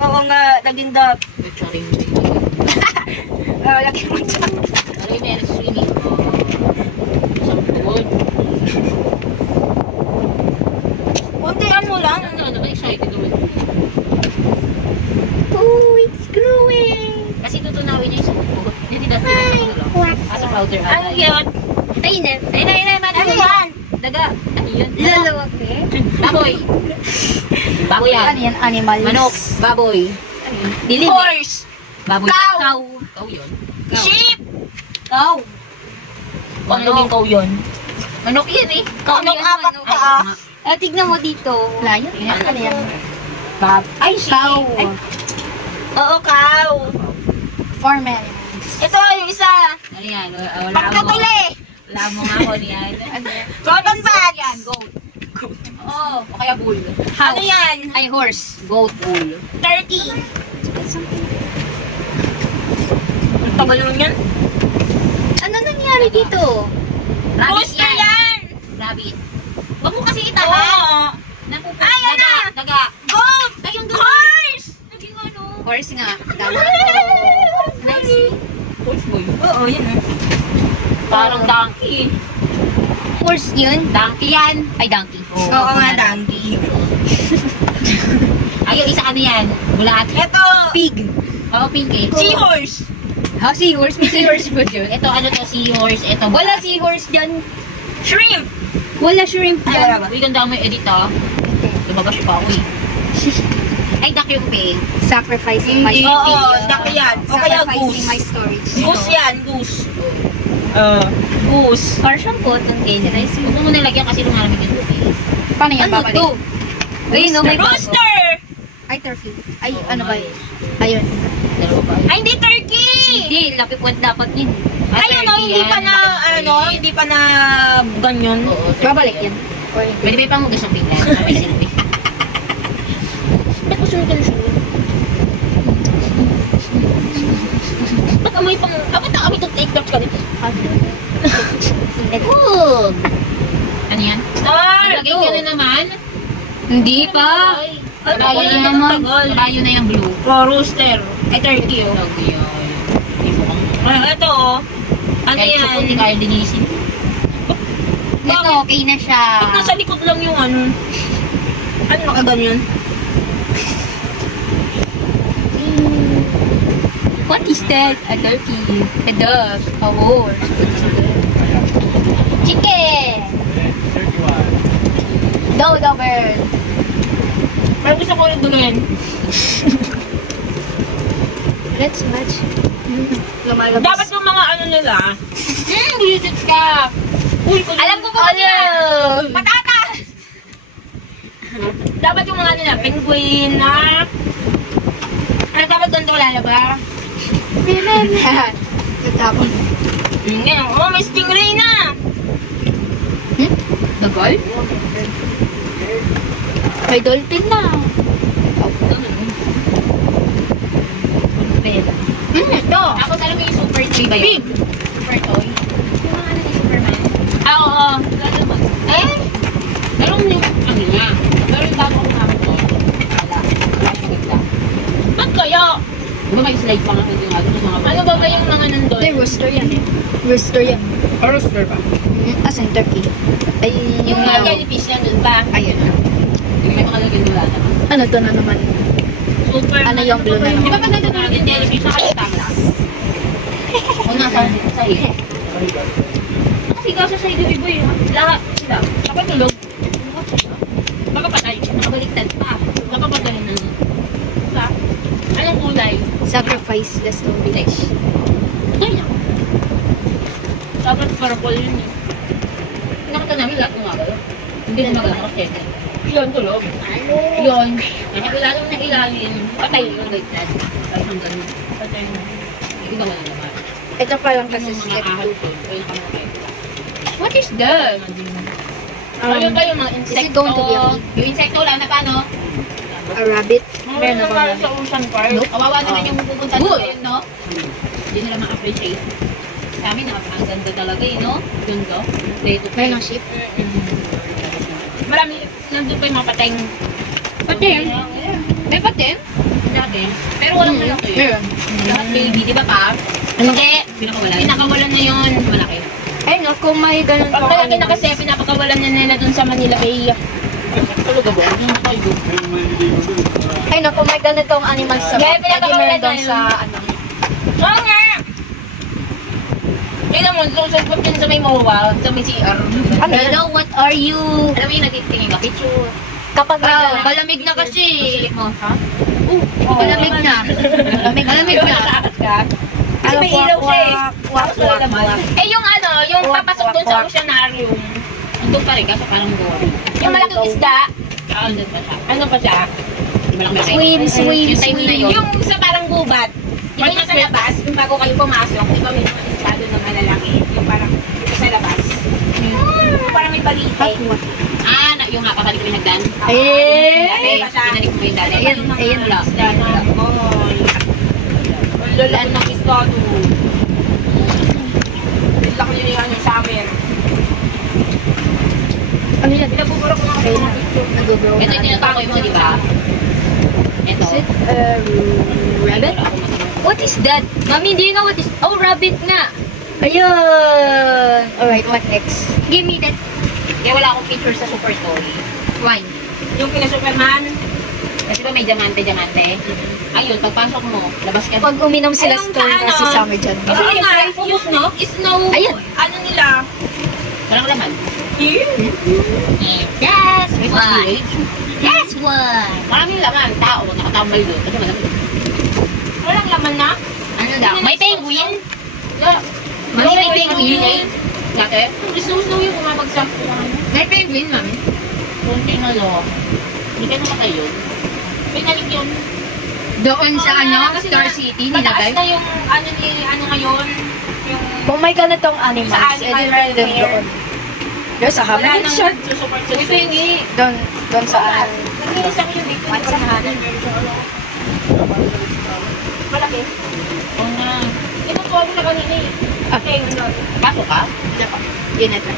Oo nga, nagindap. Charing. Lagi mo siya. Ano yung meron swimming? Sampun. Kuntian mo lang. Ano ba? Excited naman. Oh, it's growing. Kasi tutunawin niya yung sampun. Hindi dati na as a powder. Ang cute. Ayun na. Ano yan? Daga. Ano yun? Lalawag eh. Baboy. Baboy yan. Ano yan? Animals. Manok. Baboy. Dilim. Horse. Baboy. Cow. Cow yun. Sheep. Cow. Ano yung cow yun? Manok yun eh. Anong apat ka? Tignan mo dito. Layo. Ano yan? Ay, sheep. Cow. Ay, Oo, cow. Farm animals. Ito, yung isa. ano yan? Wala mo. Pagkatuli. Wala mo nga ako niyan. Cotton buds. Yan, goat. Oo. O kaya bull. Ano yan? Ay, horse. Goat, bull. Turkey. Ang tagal naman yan. Ano nangyari dito? Rooster yan. Rabbit. Huwag mo kasi itahan. Oo. Napupunta. Ay, yan na. Daga. Goat. Ay, yung Horse. naging ano. Horse nga. Tama. Nice. Horse boy. Oo, yun. Parang donkey. Horse yun? Donkey yan. Ay, donkey. Oo nga, donkey. Ay, yung isa ano yan? Bulat. Ito. Pig. Oo, pink eh. Seahorse. Ha? Seahorse? May seahorse ba dyan? Ito, ano to? Seahorse. Ito. Wala seahorse dyan. Shrimp. Wala shrimp Ay, dyan. wala ba? Uy, ganda mo yung edit ah. Lumabas pa ako eh. Ay, duck yung pink. Sacrificing my Oo, duck yan. O kaya Sacrificing goose. my storage. Goose yan, goose. Goose. Or siyang cotton candy. Nice. Huwag mo nalagyan kasi lumalamig yung tubig. Paano yan Ano babalik? to? Ayun, no, may bago. Rooster. Ay, turkey. Ay, Oo, ano ba nga yun? Ayun. Dalawa pa. Ay, hindi turkey. Hindi, lapit dapat yun. Ay, ano, hindi pa na, hindi pa na ganyan. Oo. Babalik yan. Or, Pwede ba ipang hugas ng pinggan? May silbi. Ba't gusto nyo siya? Ba't amoy pang, ba't amoy itong take drops kami? Ooh! Ano yan? Star! Lagay ka na naman. hindi pa. Layo na naman. Layo na yung blue. Oh, rooster. Ay, turkey, oh. Lagi yun. Ito kang... Ito, oh. Ano Kahit yan? supot, hindi kaya linisin. Ito, okay na siya. Ba't nasa likod lang yung ano? Ano nakaganyan? What is that? A turkey. A dog. A horse. Chicken! Dodo bird. Parang gusto ko yung ganyan. Let's match. Lumalabas. Dapat yung mga ano nila. Bulitit ka! Uy, Alam ko ba yan? Patatas! Dapat yung mga nila, penguin na... Ano dapat ganito lalaba? Tapos. Ngayon, oh, may stingray na! Dagol? May dolphin na. Ito! Ako alam mo yung super toy ba yun? Pig! Super toy? Yung mga ano ni Superman? Ah, oo. Wala naman. Pero yung ano niya. Pero yung bago ko namin to. Wala. Wala yung ganda. Ba't kaya? Di ba may slide pa nga yung ano yung mga Ano ba yung mga nandun? Hindi, rooster yan eh. Rooster yan. Rooster ba? Asan turkey? Ay, Yung mga jellyfish nandun pa. Ayun na. Yung may mga lagyan wala naman. Ano to na naman? Super. Ano yung blue na Di ba naman? pag nandun natin jellyfish na kalutang lang? O nasa sa'yo? Nakasigaw sa side yung iboy. Lahat. Sila. Ako tulog. Makapatay. Nakabaliktad pa. Nakapatay na. Sa? Anong kulay? Sacrifice the stone village. Ganyan. Dapat purple yun eh. Nakita namin lahat ng mga hindi na magagawa kasi. Yun, tulog. Yun. Nakilala na ilalim. Patay yung baliktad. Parang hanggang Patay na. yung iba wala naman. Ito pa lang kasi Yung mga skip. ahal ko. Yung kamote. What is that? Ayun ba yung mga Is insekto? it going to be a pig? Yung insekto wala na paano? A rabbit? Meron na tayo sa Ocean Park. Kawawa naman yung pupunta Good. doon, no? Hindi nila ma-appreciate. Kami na, ang ganda talaga eh, no? Yun ko. Play to play. Meron ng sheep? Marami, nandun pa yung mga patay. Patin? May patin? Dati. malaki. Pero walang malaki. Meron. Lahat baby, di ba pa? Hindi. Pinakawalan. Pinakawalan na yun. Malaki. Ay, no, kung may ganun Pag malaki na kasi, pinapakawalan na nila dun sa Manila Bay. Talaga ba? Yung tayo. Ay, no, kung may ganitong animals sa Kaya pwede pinapakawalan meron doon na sa, yun. ano. Oo nga! Tingnan mo, susugpot din sa may MOA, sa may CR. Ano? Hello, what are you? Alam mo yung nagtitingin ka, picture. Kapag may ganun. Malamig na kasi. Mo, ha? Malamig na. Malamig na. Nakakakot ka. Kasi may ilaw siya eh. Wak, wak, wak. Eh, yung ano, yung Wak, papasok wak, dun sa wak. oceanarium. Andun pa rin, kaso parang boring. Yung malaking isda. Andun pa siya. Ano pa siya? Di ba lang may Swim, swim, Yung time na yun. Yung sa parang gubat. Di ba yung sa labas, yung bago kayo pumasok, di ba may mga isda doon na malalaki? Yung parang yung sa labas. Yung parang may balite. Ah, yung nga, papalik ko yung hagdan. Eh! Pinalik mo yung dati. Ayan, ayan. Wala. Isda na. Oy. Ang lalaki ng isda doon. Ang laki nyo yan yung summer. Ano yan? Pinabubura ko mga mga picture. Nag-grow Ito yung tinatakoy mo, di ba? Ito. Is it a rabbit? What is that? Mami, hindi nga what is... Oh, rabbit nga. Ayun. Alright, what next? Give me that Kaya wala akong picture sa Super Toy. wine. Yung kina Superman. Kasi ba may diamante. Ayun, pagpasok mo, labas ka. Pag uminom sila Ayun, store sa na ano? si Summer dyan. Kasi yung nga, yung snow, Ayan. ano nila? Walang laman. That's May why. village. That's why. Maraming laman. Tao, nakatambay doon. Kasi malamig. Walang laman na? Ano daw? May penguin? Yeah. Mami, may penguin. Dati? Snow yung bumabagsak. May penguin, mami. Kunti na lo. Hindi ka namatay yun. Pinalik yun. Doon sa Oo ano, nga, kasi Star na- City, Mataas nilagay. na yung ano ngayon. Yung Kung may ganitong animals, Sa animal edi welfare. doon. Doon sa wala Hamilton nang Short. susuport sa hindi. Doon sa ano. Nagilis ako yung dito. Once a month. Malaki. Oo nga. Inutuwa mo na kanina eh. Okay, Pasok ka? Yun ito.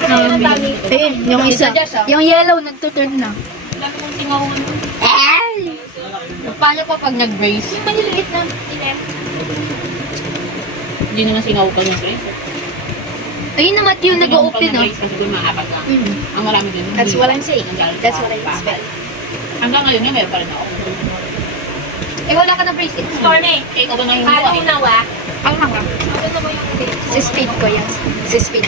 ang dami. Ayun, yung isa. Yung yellow, nagtuturn na. Laki mong tingawan. Ay! Paano pa pag nag-brace? Yung maliliit na. Inem. Hindi naman singaw ka ng Grace. Ayun naman yung nag-open, no? Kasi doon maapat lang. Mm. Ang marami doon. That's what I'm saying. Ang galing That's sa what I'm papat. saying. Hanggang ngayon nga, meron pa rin ako. Eh, wala ka na bracelet. Stormy. Eh, ikaw ba na yung Halo buhay? na wa. Ang hanga. Ano na ba yung date? Si speed ko yan. Si speed.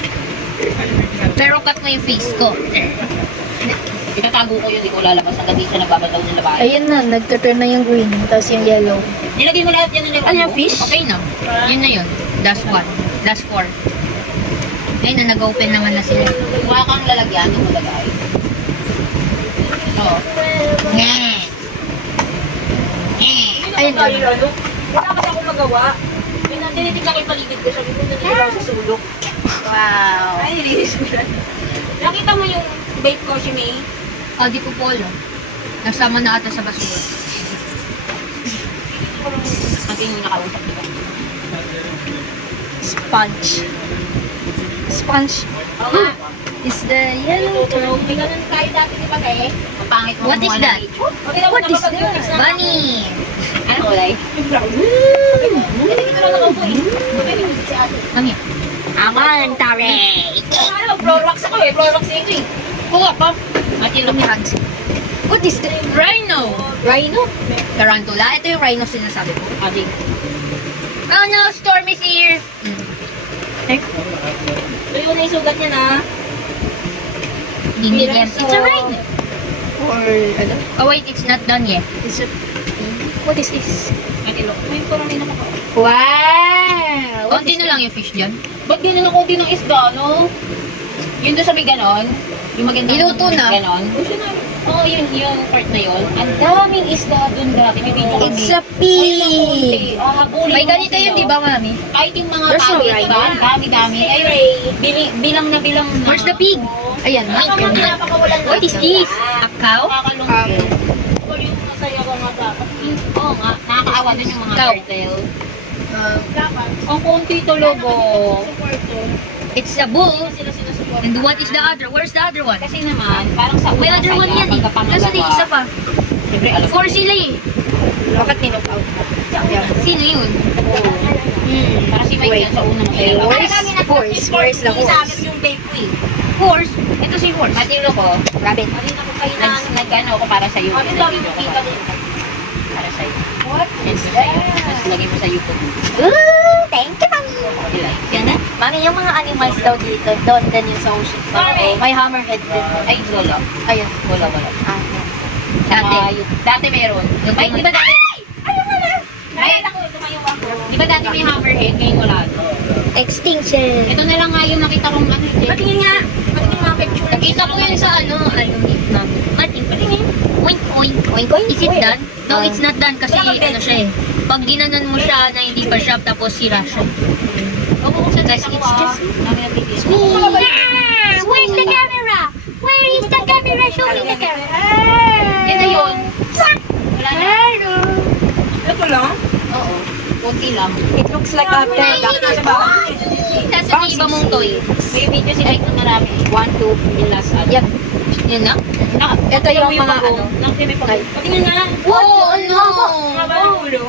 Pero cut mo yung face ko. Itatago ko yun, hindi ko lalabas hanggang di siya nagbabataw ng labahin. Ayun na, nagtuturn na yung green. Tapos yung yellow. Nilagay mo lahat yan ng Ano yung fish? Okay na. Yun na yun. Last one. Last four. Ayun na, nag-open naman na sila. Mukha kang lalagyan ng malagay. Oo. Nyeh! Ayun Tayo na. ano? Wala kasi akong magawa. Tinitignan ko yung paligid ko. Sabi ko, naniligaw sa sulok. Wow. Ay, nililis ko lang. Nakita mo yung vape ko, si May? Oh, di ko polo. Nasama na ata sa basura. Kasi yung nakausap, diba? Sponge. Sponge. Oo nga. Is the yellow Tutulog. May ganun tayo dati, di ba, eh? Ang pangit mo What is kumuha ng that? picture. Okay, dapat What is nakapag-notice na. Bunny! Ano kulay? Yung brown. Hindi dito lang nakaupo eh. Okay, hindi si ate. Ano yan? Aman, tari. Ano, Florox ako eh. Florox ito eh. Kuha pa. Matilok ni Hans. What is the Rhino! rhino? Tarantula. Ito yung rhino sinasabi ko. Ading. Oh no, Storm is here! Tuyo na yung sugat niya na. Hindi yan. It's a rhino. Or, ano? Oh wait, it's not done yet. Is it... What is this? Matilok. May parang may nakaka. Wow! Konti na lang yung fish dyan. Ba't ganun ang konti ng isda, no? Yun doon sa may ganon. Yung magandang Niluto na. ganon. Oo, yun, yung part na yun. Ang daming isda doon dati. May video kami. It's a pig! May ganito yun, di ba, mami? Kahit yung mga There's no tawid, rhino. diba? Dami-dami. Ay, bilang na bilang na. Where's the pig? Ayan, What is this? A cow? Nakakalungkot. Ito yung masaya ko nga dapat. Oo nga, nakakaawa din yung mga Cow. turtle. Ang konti tulog, oh. It's a bull. And what is the other? Where's the other one? Kasi naman, parang sa May una other one saya, yan eh. pagkapangalawa, Nasaan yung isa pa? Siyempre, alam mo. 4 sila eh. Bakit nilock out na? Sino yun? Para si Mike yan sa unang masaya. Horse na Isa horse. agad yung bake ko eh. Horse. Ito si Horse. Matilo ko, Rabbit. nag-ano ako para sa'yo. Ano dami ko kita ko. Para sa'yo. What Yan is ko sa'yo. that? Tapos lagay mo sa YouTube. Ooh, thank you, Mami. Ilay. Yan na. Mami, yung mga animals daw dito, doon din yung sa ocean. Mami. May hammerhead din. Ay, wala. Ayun. Wala. Ah, Dati meron. Ay, di ba dati? Ayaw mo na. Naalala ko, tumayo ako. Di ba dati may hammerhead? Ngayon wala. extinction. Ito na lang nga yung nakita kong ano. Patingin nga. Patingin mga picture. Nakita ko yun sa ano Mating. Patingin. Oink, oink. Oink, oink. Is it Where? done? No, it's not done kasi ano siya eh. Pag ginanon mo siya na hindi pa sharp tapos sira siya. Guys, it's just me. Where's the camera? Where is the camera? Show me the camera. Yan na yun. Wala na. Ito lang? Oo. Kunti lang. It looks like a pterodactyl. Nasa bawah. Nasa yung iba mong toy. May video si Mike na marami. 1, 2, in last ano. Yan. Yun na? Ito yung mga ano. May pag- Patingin nga. Oh, no! Maba ng ulo.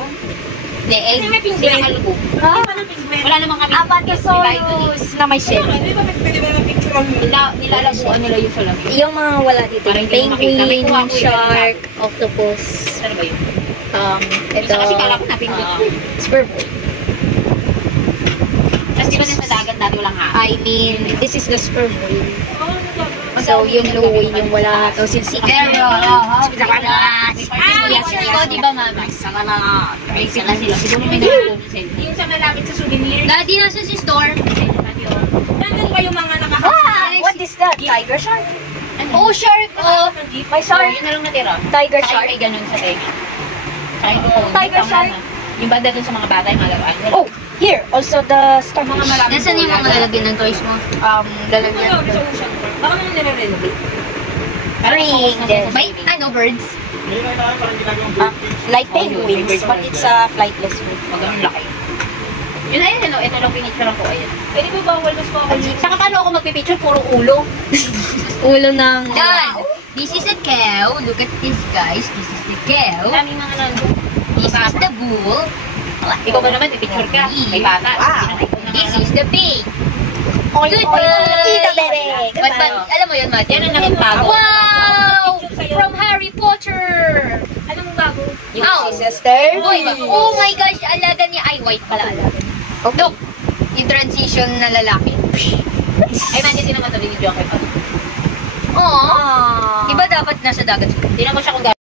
The egg. Hindi may pink Sila bread. kalbo. Ha? Hindi ba ng pink bread? Wala namang kami. Apatosaurus na may shell. Hindi ba pwede ba ng picture ang Nilalabuan nila yung salam. Yung mga wala dito. Parang hindi mo makita. May Penguin, kuha ko yun. shark, octopus. Ano ba yun? Ito, Isa kasi kala ko na pink. sperm. Tapos di ba din sa dagat dati walang hangin? I mean, this is the sperm whale. So, yung blue whale yung wala. Tapos yung sea Pero, Yes, picture ko, di ba, mama? May sila sila. Siguro may nalulog sa inyo. Yung sa malapit sa souvenir. Daddy, nasa si store. Nandun pa yung mga What is that? Tiger shark? Oh, shark! Oh, May So, shark? yun na lang natira. Tiger Saka shark? may ganun sa tenga. Saka yung phone. Tiger Tama shark? na. Yung banda dun sa mga bata, yung malaruan. Oh, here. Also the star. Mga malapit. nasaan yung mga lalagyan ng toys mo? Lalagyan. Baka naman nire-renovate. Ring din. May, ano, birds? Like penguins, but it's a flightless whale. Pag ganun laki. Yun na yun, ano, ito lang pinicture ko, ayan. Pwede ba bawal mas po ako? Saka paano ako magpipicture? Puro ulo. Ulo ng... Dad! This is a cow. Look at this, guys. This is the cow. Daming mga nandun. This is the bull. Ikaw ba naman, pipicture ka? May bata. Wow. This is the pig. Oink, Goodbye. oink. Tita Bebe. But, alam mo yun, Mati? Yan ang naging bago. Wow! From Harry Potter! Anong bago? Yung Ow! Sister. Oh my gosh, alaga niya. Ay, white pala alaga. Look, yung transition na lalaki. Ay, man, hindi naman ito video ako. Aww. Diba dapat nasa dagat? Hindi naman siya kung